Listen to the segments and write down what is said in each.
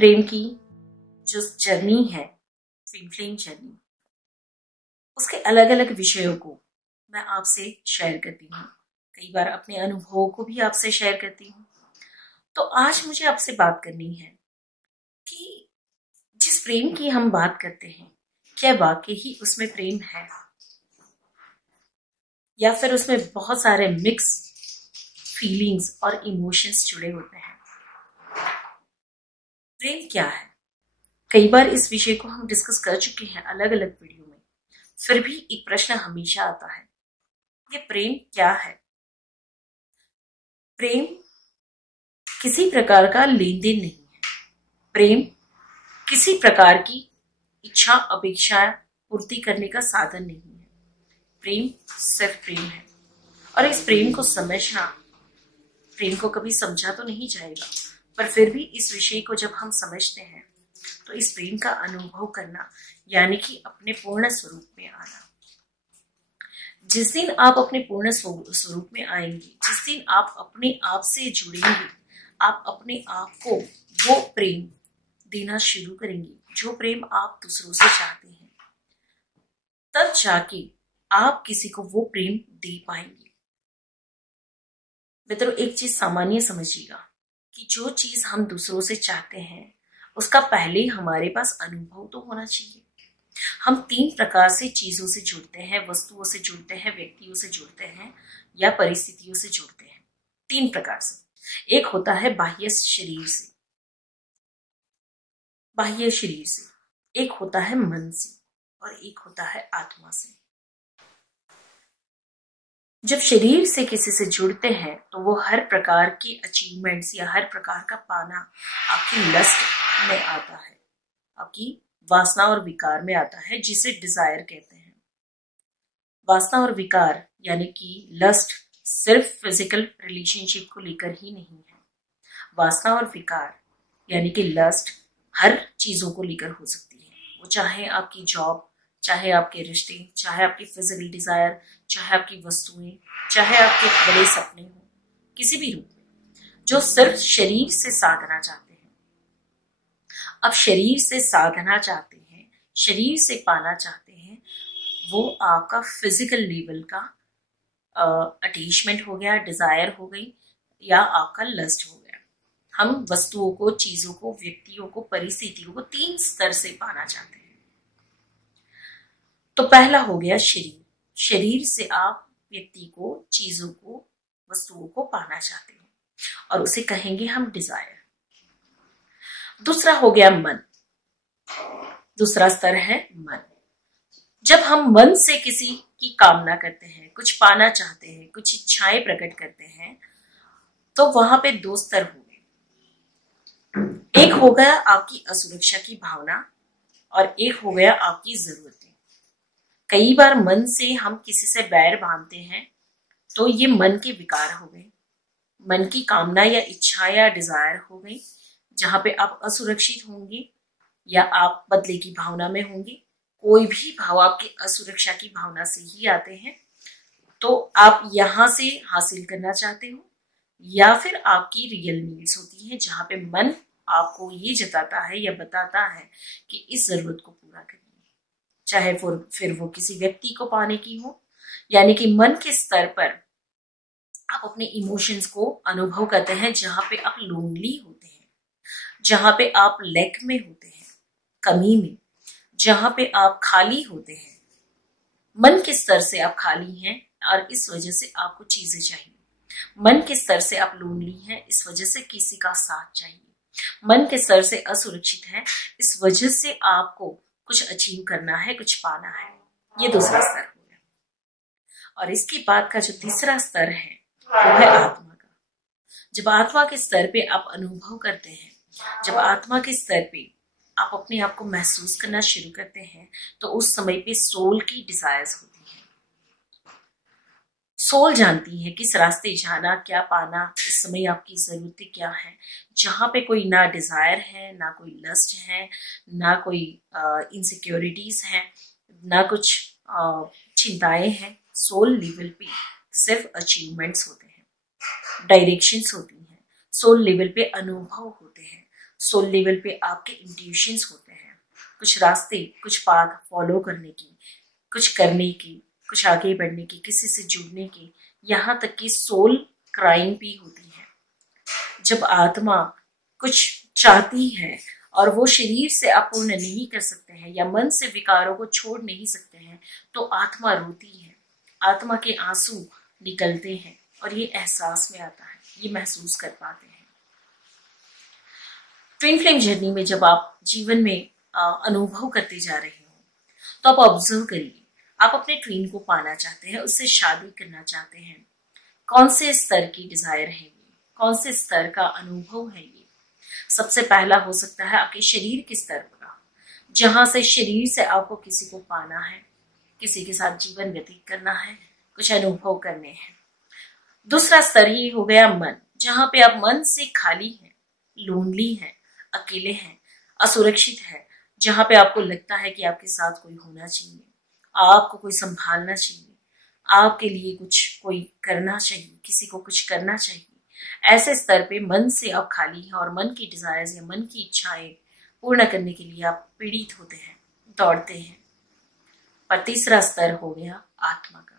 प्रेम की जो जर्नी है, ट्विन फ्लेम जर्नी, उसके अलग अलग विषयों को मैं आपसे शेयर करती हूँ। कई बार अपने अनुभवों को भी आपसे शेयर करती हूँ। तो आज मुझे आपसे बात करनी है कि जिस प्रेम की हम बात करते हैं, क्या वाकई ही उसमें प्रेम है या फिर उसमें बहुत सारे मिक्स फीलिंग्स और इमोशंस जुड़े होते हैं। प्रेम क्या है? कई बार इस विषय को हम डिस्कस कर चुके हैं अलग अलग वीडियो में, फिर भी एक प्रश्न हमेशा आता है, ये प्रेम क्या है? प्रेम किसी प्रकार का लेन देन नहीं है। प्रेम किसी प्रकार की इच्छा अपेक्षा पूर्ति करने का साधन नहीं है। प्रेम सिर्फ प्रेम है और इस प्रेम को समझना, प्रेम को कभी समझा तो नहीं जाएगा, पर फिर भी इस विषय को जब हम समझते हैं तो इस प्रेम का अनुभव करना, यानी कि अपने पूर्ण स्वरूप में आना। जिस दिन आप अपने पूर्ण स्वरूप में आएंगे, जिस दिन आप अपने आप से जुड़ेंगे, आप अपने आप को वो प्रेम देना शुरू करेंगे जो प्रेम आप दूसरों से चाहते हैं, तब जाके आप किसी को वो प्रेम दे पाएंगे। मित्रों, एक चीज सामान्य समझिएगा कि जो चीज हम दूसरों से चाहते हैं उसका पहले हमारे पास अनुभव तो होना चाहिए। हम 3 प्रकार से चीजों से जुड़ते हैं, वस्तुओं से जुड़ते हैं, व्यक्तियों से जुड़ते हैं या परिस्थितियों से जुड़ते हैं। 3 प्रकार से। एक होता है बाह्य शरीर से, एक होता है मन से और एक होता है आत्मा से। जब शरीर से किसी से जुड़ते हैं तो वो हर प्रकार के अचीवमेंट्स या हर प्रकार का पाना आपकी लस्ट में आता है, आपकी वासना और विकार में आता है, जिसे डिजायर कहते हैं। वासना और विकार यानी कि लस्ट सिर्फ फिजिकल रिलेशनशिप को लेकर ही नहीं है। वासना और विकार यानी कि लस्ट हर चीजों को लेकर हो सकती है। वो चाहे आपकी जॉब, चाहे आपके रिश्ते, चाहे आपकी फिजिकल डिजायर, चाहे आपकी वस्तुएं, चाहे आपके बड़े सपने हो, किसी भी रूप में जो सिर्फ शरीर से साधना चाहते हैं। अब शरीर से साधना चाहते हैं, शरीर से पाना चाहते हैं, वो आपका फिजिकल लेवल का अटैचमेंट हो गया, डिजायर हो गई या आपका लस्ट हो गया। हम वस्तुओं को, चीजों को, व्यक्तियों को, परिस्थितियों को 3 स्तर से पाना चाहते हैं। तो पहला हो गया शरीर। शरीर से आप व्यक्ति को, चीजों को, वस्तुओं को पाना चाहते हैं और उसे कहेंगे हम डिजायर। दूसरा हो गया मन। दूसरा स्तर है मन। जब हम मन से किसी की कामना करते हैं, कुछ पाना चाहते हैं, कुछ इच्छाएं प्रकट करते हैं, तो वहां पे 2 स्तर हो गए। एक हो गया आपकी असुरक्षा की भावना और एक हो गया आपकी जरूरतें। कई बार मन से हम किसी से बैर बांधते हैं तो ये मन के विकार हो गए, मन की कामना या इच्छा या डिजायर हो गई, जहां पे आप असुरक्षित होंगे या आप बदले की भावना में होंगे। कोई भी भाव आपके असुरक्षा की भावना से ही आते हैं, तो आप यहां से हासिल करना चाहते हो, या फिर आपकी रियल नीड्स होती हैं जहां पे मन आपको ये जताता है या बताता है कि इस जरूरत को पूरा करिए, चाहे फिर वो किसी व्यक्ति को पाने की हो। यानी कि मन के स्तर पर आप अपने इमोशंस को अनुभव करते हैं, जहां पे आप लोनली होते हैं, जहां पे आप लैक में होते हैं, कमी में, जहां पे आप खाली होते हैं। मन के स्तर से आप खाली हैं और इस वजह से आपको चीजें चाहिए। मन के स्तर से आप लोनली हैं, इस वजह से किसी का साथ चाहिए। मन के स्तर से असुरक्षित है, इस वजह से आपको कुछ अचीव करना है, कुछ पाना है। ये दूसरा स्तर हो गया। और इसके बाद का जो तीसरा स्तर है वो है आत्मा का। जब आत्मा के स्तर पे आप अनुभव करते हैं, जब आत्मा के स्तर पे आप अपने आप को महसूस करना शुरू करते हैं, तो उस समय पे सोल की डिजायर्स होती है। सोल जानती है किस रास्ते जाना, क्या पाना, इस समय आपकी जरूरतें क्या है। जहां पे कोई ना डिजायर है, ना कोई लस्ट है, ना कोई इनसिक्योरिटीज है, ना कुछ चिंताएं हैं। सोल लेवल पे सिर्फ अचीवमेंट्स होते हैं, डायरेक्शंस होती हैं। सोल लेवल पे अनुभव होते हैं। सोल लेवल पे आपके इंट्यूशंस होते हैं, कुछ रास्ते, कुछ पाथ फॉलो करने की, कुछ करने की, कुछ आगे बढ़ने की, किसी से जुड़ने की, यहाँ तक कि सोल क्राइम भी होती है। जब आत्मा कुछ चाहती है और वो शरीर से अपूर्ण नहीं कर सकते हैं या मन से विकारों को छोड़ नहीं सकते हैं, तो आत्मा रोती है, आत्मा के आंसू निकलते हैं और ये एहसास में आता है, ये महसूस कर पाते हैं। ट्विन फ्लेम जर्नी में जब आप जीवन में अनुभव करते जा रहे हो, तो आप ऑब्जर्व करिए, आप अपने ट्विन को पाना चाहते हैं, उससे शादी करना चाहते हैं, कौन से स्तर की डिजायर है ये, कौन से स्तर का अनुभव है ये। सबसे पहला हो सकता है आपके शरीर के स्तर का, जहां से शरीर से आपको किसी को पाना है, किसी के साथ जीवन व्यतीत करना है, कुछ अनुभव करने हैं। दूसरा स्तर ये हो गया मन, जहां पे आप मन से खाली हैं, लोनली हैं, अकेले हैं, असुरक्षित है, जहां पे आपको लगता है कि आपके साथ कोई होना चाहिए, आपको कोई संभालना चाहिए, आपके लिए कुछ कोई करना चाहिए, किसी को कुछ करना चाहिए। ऐसे स्तर पे मन से आप खाली हैं और मन की डिजायर्स या मन की इच्छाएं पूर्ण करने के लिए आप पीड़ित होते हैं, दौड़ते हैं। पर तीसरा स्तर हो गया आत्मा का।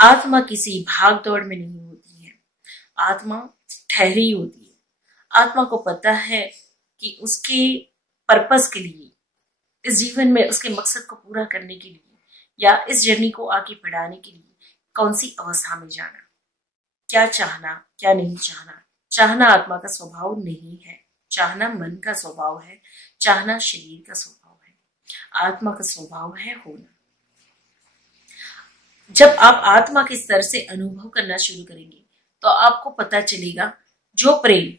आत्मा किसी भाग दौड़ में नहीं होती है, आत्मा ठहरी होती है। आत्मा को पता है कि उसके पर्पस के लिए, इस जीवन में उसके मकसद को पूरा करने के लिए या इस जर्नी को आगे बढ़ाने के लिए कौन सी अवस्था में जाना, क्या चाहना, क्या नहीं चाहना। चाहना आत्मा का स्वभाव नहीं है, चाहना मन का स्वभाव है, चाहना शरीर का स्वभाव है। आत्मा का स्वभाव है होना। जब आप आत्मा के स्तर से अनुभव करना शुरू करेंगे, तो आपको पता चलेगा जो प्रेम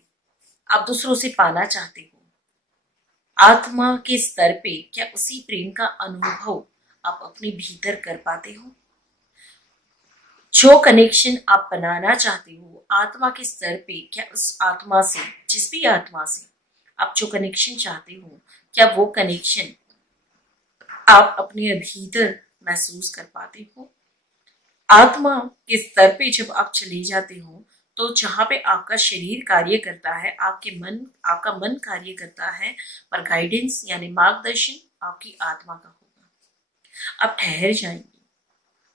आप दूसरों से पाना चाहते हो, आत्मा के स्तर पे क्या उसी प्रेम का अनुभव आप अपने भीतर कर पाते हो। जो कनेक्शन आप बनाना चाहते हो आत्मा के स्तर पे, क्या उस आत्मा से, जिस भी आत्मा से आप जो कनेक्शन चाहते हो, क्या वो कनेक्शन आप अपने भीतर महसूस कर पाते हो। आत्मा के स्तर पे जब आप चले जाते हो, तो जहां पे आपका शरीर कार्य करता है, आपका मन कार्य करता है, पर गाइडेंस यानी मार्गदर्शन आपकी आत्मा का होगा। आप ठहर जाएंगे,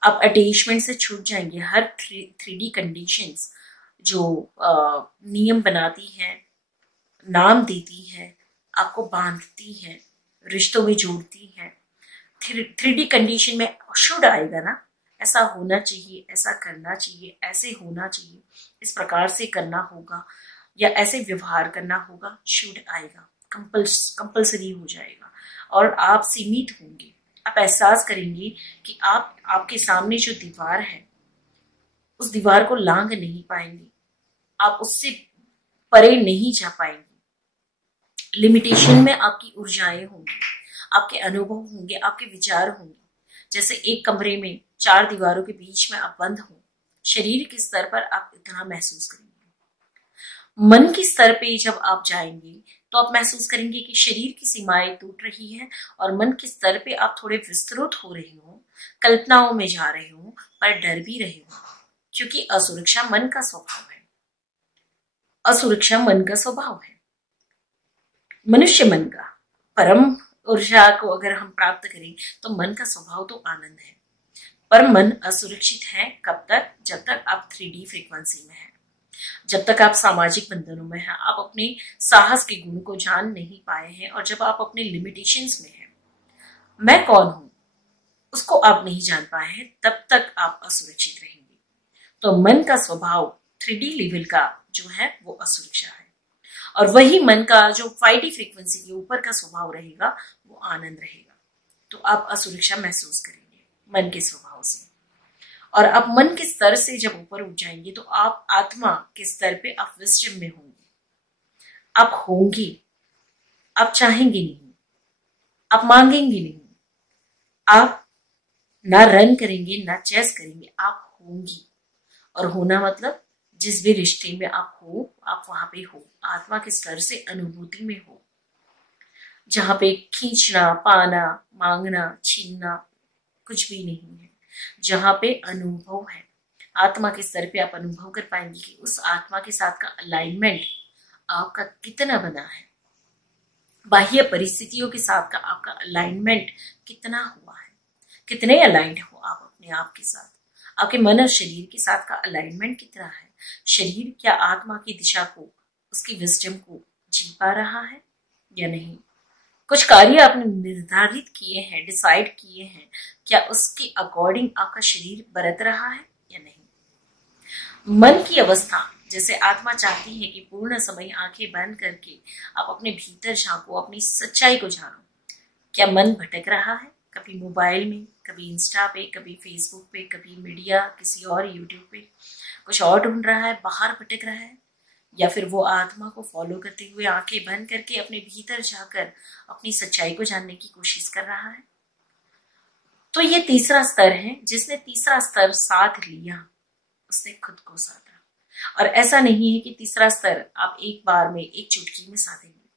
आप अटैचमेंट से छूट जाएंगे। हर 3D कंडीशंस जो नियम बनाती हैं, नाम देती है, आपको बांधती है, रिश्तों में जोड़ती है। 3D कंडीशन में शुड आएगा ना, ऐसा होना चाहिए, ऐसा करना चाहिए, ऐसे होना चाहिए, इस प्रकार से करना होगा या ऐसे व्यवहार करना होगा, शुड आएगा, कंपल्सरी हो जाएगा और आप सीमित होंगे। आप एहसास करेंगे कि आपके सामने जो दीवार है, उस दीवार को लांघ नहीं पाएंगे, आप उससे परे नहीं जा पाएंगे। लिमिटेशन में आपकी ऊर्जाएं होंगी, आपके अनुभव होंगे, आपके विचार होंगे। जैसे एक कमरे में 4 दीवारों के बीच में आप बंद हो, शरीर के स्तर पर आप इतना महसूस करेंगे। मन के स्तर पे जब आप जाएंगे, तो आप महसूस करेंगे कि शरीर की सीमाएं टूट रही है और मन के स्तर पे आप थोड़े विस्तृत हो रहे हो, कल्पनाओं में जा रहे हो, पर डर भी रहे हो, क्योंकि असुरक्षा मन का स्वभाव है। असुरक्षा मन का स्वभाव है, मनुष्य मन का। परम ऊर्जा को अगर हम प्राप्त करें, तो मन का स्वभाव तो आनंद है, पर मन असुरक्षित है कब तक, जब तक आप 3D फ्रीक्वेंसी में हैं, जब तक आप सामाजिक बंधनों में हैं, आप अपने साहस के गुण को जान नहीं पाए हैं, और जब आप अपने लिमिटेशंस में हैं, मैं कौन हूं उसको आप नहीं जान पाए हैं, तब तक आप असुरक्षित रहेंगे। तो मन का स्वभाव 3D लेवल का जो है वो असुरक्षा है, और वही मन का जो 5D फ्रीक्वेंसी के ऊपर का स्वभाव रहेगा वो आनंद रहेगा। तो आप असुरक्षा महसूस करेंगे मन के स्वभाव से। और आप मन के स्तर से जब ऊपर उठ जाएंगे, तो आप आत्मा के स्तर पे आप विस्डम में होंगे, आप होंगे, आप चाहेंगे नहीं, आप मांगेंगे नहीं, आप ना रन करेंगे ना चेस करेंगे, आप होंगी। और होना मतलब जिस भी रिश्ते में आप हो, आप वहां पे हो, आत्मा के स्तर से अनुभूति में हो, जहां पे खींचना, पाना, मांगना, छीनना कुछ भी नहीं है, जहां पे अनुभव है। आत्मा के स्तर पे आप अनुभव कर पाएंगे कि उस आत्मा के साथ का अलाइनमेंट आपका कितना बना है। बाह्य परिस्थितियों के साथ का आपका अलाइनमेंट कितना हुआ है, कितने अलाइंड हो आप अपने आप के साथ, आपके मन और शरीर के साथ का अलाइनमेंट कितना है। शरीर क्या आत्मा की दिशा को, उसकी विजडम को जी पा रहा है या नहीं। कुछ कार्य आपने निर्धारित किए हैं, डिसाइड किए हैं, क्या उसके अकॉर्डिंग आपका शरीर बरत रहा है या नहीं। मन की अवस्था, जैसे आत्मा चाहती है कि पूर्ण समय आंखें बंद करके आप अपने भीतर झांको, अपनी सच्चाई को जानो। क्या मन भटक रहा है, कभी मोबाइल में, कभी इंस्टा पे, कभी फेसबुक पे, कभी मीडिया, किसी और यूट्यूब पे कुछ और ढूंढ रहा है, बाहर भटक रहा है, या फिर वो आत्मा को फॉलो करते हुए आंखें बंद करके अपने भीतर जाकर अपनी सच्चाई को जानने की कोशिश कर रहा है। तो ये तीसरा स्तर है। जिसने तीसरा स्तर साध लिया उसने खुद को साधा। और ऐसा नहीं है कि तीसरा स्तर आप एक बार में, एक चुटकी में साधेंगे।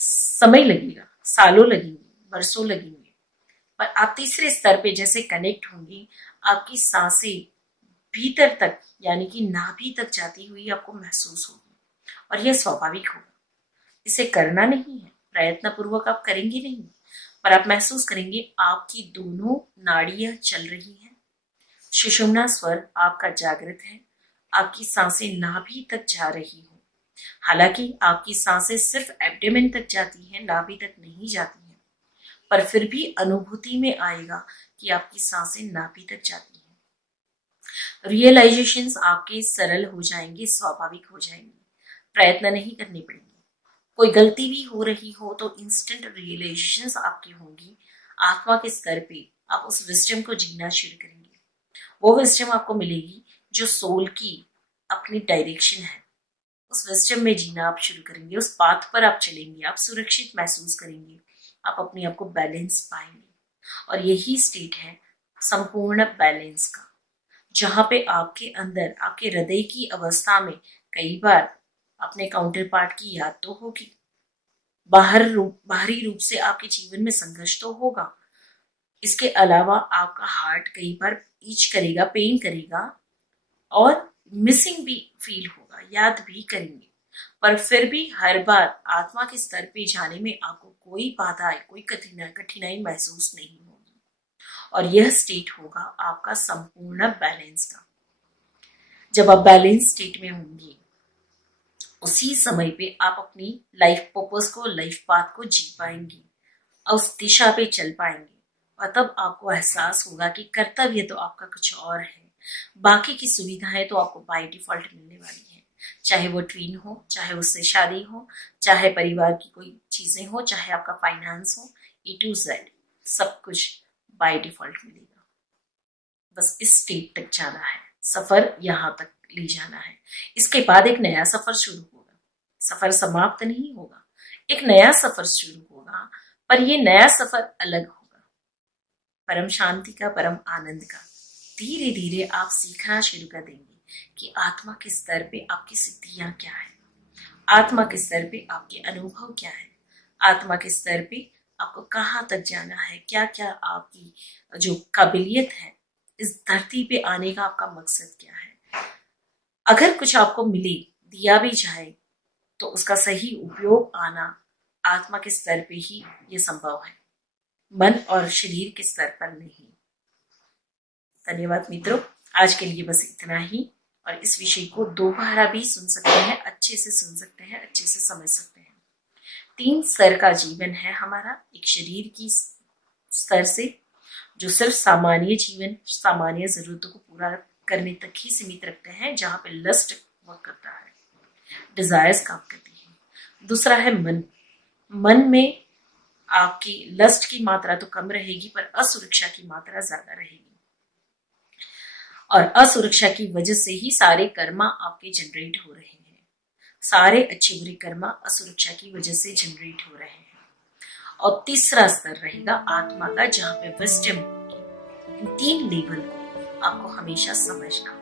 समय लगेगा, सालों लगेंगे, वर्षों लगेंगे, पर आप तीसरे स्तर पे जैसे कनेक्ट होंगे, आपकी सांसें भीतर तक यानी कि नाभि तक जाती हुई आपको महसूस होगी। और यह स्वाभाविक होगा, इसे करना नहीं है, प्रयत्न पूर्वक आप करेंगे नहीं, पर आप महसूस करेंगे आपकी दोनों नाड़ियां चल रही हैं। सुषुम्ना स्वर आपका जागृत है, आपकी सांसें नाभि तक जा रही हो। हालांकि आपकी सांसें सिर्फ एब्डोमेन तक जाती हैं, नाभि तक नहीं जाती हैं, पर फिर भी अनुभूति में आएगा कि आपकी सांसें नाभि तक जाती हैं। रियलाइजेशंस आपके सरल हो जाएंगे, स्वाभाविक हो जाएंगे, प्रयत्न नहीं करने पड़ेंगे। कोई गलती भी हो रही हो तो इंस्टेंट रियलाइजेशंस आपकी होंगी। आत्मा के स्तर पे आप उस विजडम को जीना शुरू करेंगे। वो विजडम आपको मिलेगी जो सोल की अपनी डायरेक्शन है। उस विजडम में जीना आप शुरू करेंगे, उस पाथ पर आप चलेंगे, आप सुरक्षित महसूस करेंगे, आप अपने आप को बैलेंस पाएंगे। और यही स्टेट है संपूर्ण बैलेंस का, जहां पे आपके अंदर, आपके हृदय की अवस्था में कई बार अपने काउंटर पार्ट की याद तो होगी, बाहरी रूप से आपके जीवन में संघर्ष तो होगा। इसके अलावा आपका हार्ट कई बार ईच करेगा, पेन करेगा, और मिसिंग भी फील होगा, याद भी करेंगे। पर फिर भी हर बार आत्मा के स्तर पे जाने में आपको कोई बाधा, कोई कठिनाई महसूस नहीं होगी। और यह स्टेट होगा आपका संपूर्ण बैलेंस का। जब आप बैलेंस स्टेट में होंगे, उसी समय पे आप अपनी लाइफ पर्पस को, लाइफ पाथ को जी पाएंगे और उस दिशा पे चल पाएंगे। और तब आपको एहसास होगा कि कर्तव्य तो आपका कुछ और है, बाकी की सुविधाएं तो आपको बाय डिफॉल्ट मिलने वाली है। चाहे वो ट्वीन हो, चाहे उससे शादी हो, चाहे परिवार की कोई चीजें हो, चाहे आपका फाइनेंस हो, A to Z सब कुछ बाय डिफॉल्ट मिलेगा। बस इस स्टेट तक जाना है, सफर यहाँ तक ले जाना है। इसके बाद एक नया सफर शुरू होगा। सफर समाप्त नहीं होगा, एक नया सफर शुरू होगा, पर ये नया सफर अलग होगा, परम शांति का, परम आनंद का। धीरे धीरे आप सीखना शुरू कर देंगे कि आत्मा के स्तर पे आपकी सिद्धियां क्या है, आत्मा के स्तर पे आपके अनुभव क्या है, आत्मा के स्तर पे आपको कहाँ तक जाना है, क्या क्या आपकी जो काबिलियत है, इस धरती पे आने का आपका मकसद क्या है। अगर कुछ आपको मिले, दिया भी जाए, तो उसका सही उपयोग आना आत्मा के स्तर पे ही ये संभव है, मन और शरीर के स्तर पर नहीं। धन्यवाद मित्रों, आज के लिए बस इतना ही। और इस विषय को दोबारा भी सुन सकते हैं, अच्छे से सुन सकते हैं, अच्छे से समझ सकते हैं। 3 स्तर का जीवन है हमारा। एक शरीर की स्तर से, जो सिर्फ सामान्य जीवन, सामान्य जरूरतों को पूरा करने तक ही सीमित रखते हैं, जहां पे लस्ट वर्क करता है, डिजायर्स काम करती है। दूसरा है मन। मन में आपकी लस्ट की मात्रा तो कम रहेगी, पर असुरक्षा की मात्रा ज्यादा रहेगी। और असुरक्षा की वजह से ही सारे कर्मा आपके जनरेट हो रहे हैं। सारे अच्छे बुरे कर्मा असुरक्षा की वजह से जनरेट हो रहे हैं। और तीसरा स्तर रहेगा आत्मा का, जहां पे विजडम होगी। इन 3 लेवल को आपको हमेशा समझना